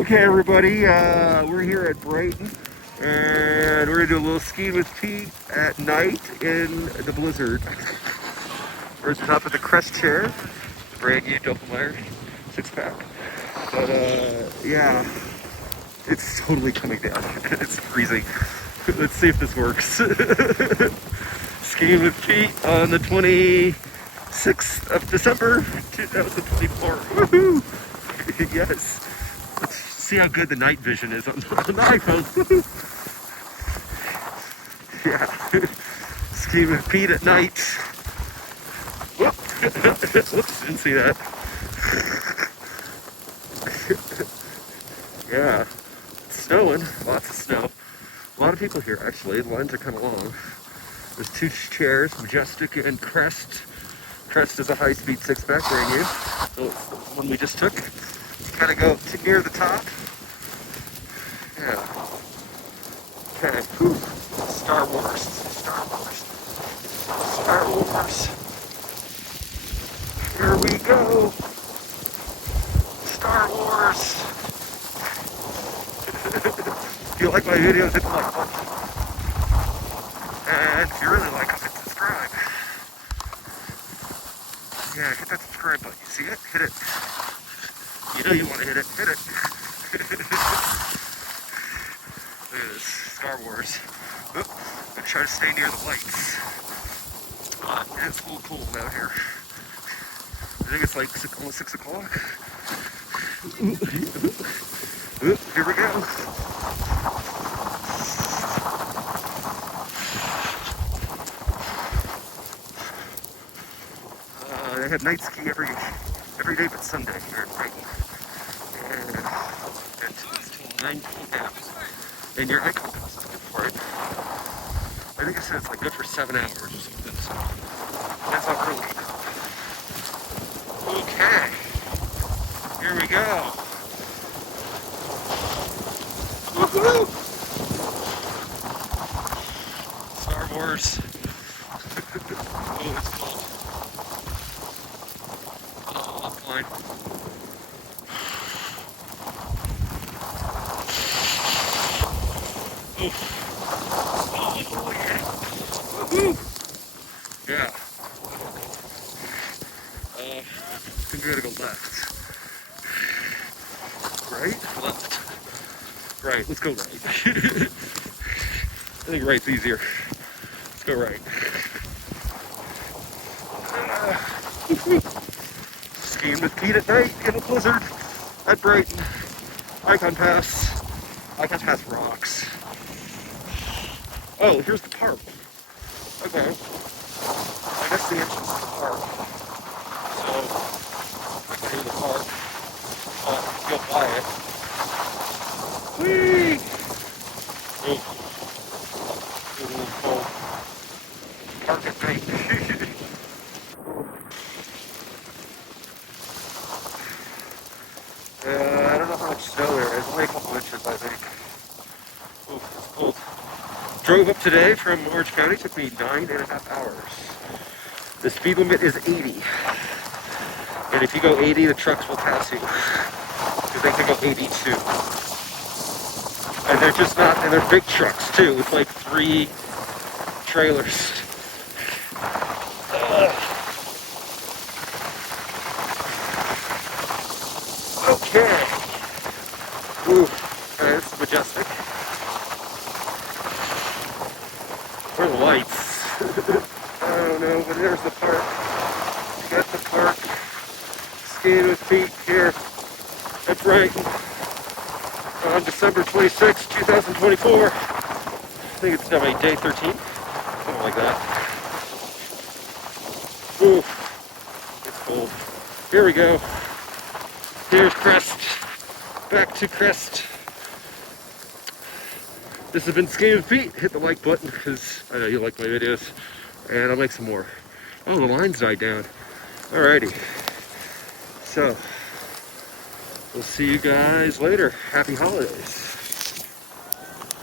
Okay, everybody, we're here at Brighton, and we're gonna do a little skiing with Pete at night in the blizzard. We're up at the Crest chair, brand new Doppelmayr 6-pack. But yeah, it's totally coming down. It's freezing. Let's see if this works. Skiing with Pete on the 26th of December, 2024. Woohoo! Yes. Let's see how good the night vision is on the iPhone. Yeah. Skiing with Pete at night. Whoop. Whoops, didn't see that. Yeah. It's snowing. Lots of snow. A lot of people here, actually. The lines are kind of long. There's two chairs, Majestic and Crest. Crest is a high-speed 6-pack, brand new. So it's the one we just took. Gotta go near the top. Yeah. Okay. Whew. Star Wars. Star Wars. Star Wars. Here we go. Star Wars. If you like my videos, hit the like button. And if you really like them, hit subscribe. Yeah, hit that subscribe button. You see it? Hit it. You know you want to hit it. Hit it. Look at this. Star Wars. Oop. I'm trying to stay near the lights. Yeah, it's a little cold out here. I think it's like almost 6 o'clock. Here we go. They have night ski every day but Sunday here at Brighton. And until 9 p.m. And your Ikon Pass is good for it. I think it said it's like good for 7 hours or something, so that's not really enough. Okay. Here we go. Woohoo! Star Wars. Oh, it's cold. Oh, offline. Oh, yeah. Woohoo! Yeah. I think we're gonna go left. Right? Left. Right, let's go right. I think right's easier. Let's go right. Skiing with Pete at night in a blizzard at Brighton. Ikon Pass. Ikon Pass rocks. Oh, here's the park. Okay. I guess the entrance to the park. So, I can do the park. Go by it. Whee! Oh. It's a little cold. Park at night. I don't know how much snow there is. Only a couple inches, I think. Ooh, it's cold. Drove up today from Orange County. Took me 9.5 hours. The speed limit is 80. And if you go 80, the trucks will pass you. Because they can go 82. And they're just not, and they're big trucks too, with like 3 trailers. Okay. Ooh, it's Majestic. Where are the lights? I don't know, but there's the park. You got the park. Skiing with Pete here at Brighton on December 26, 2024. I think it's now day 13. Something like that. Ooh, it's cold. Here we go. Here's Crest. Back to Crest. This has been Skiing with Pete. Hit the like button because I know you like my videos. And I'll make some more. Oh, the lines died down. Alrighty. So, we'll see you guys later. Happy holidays.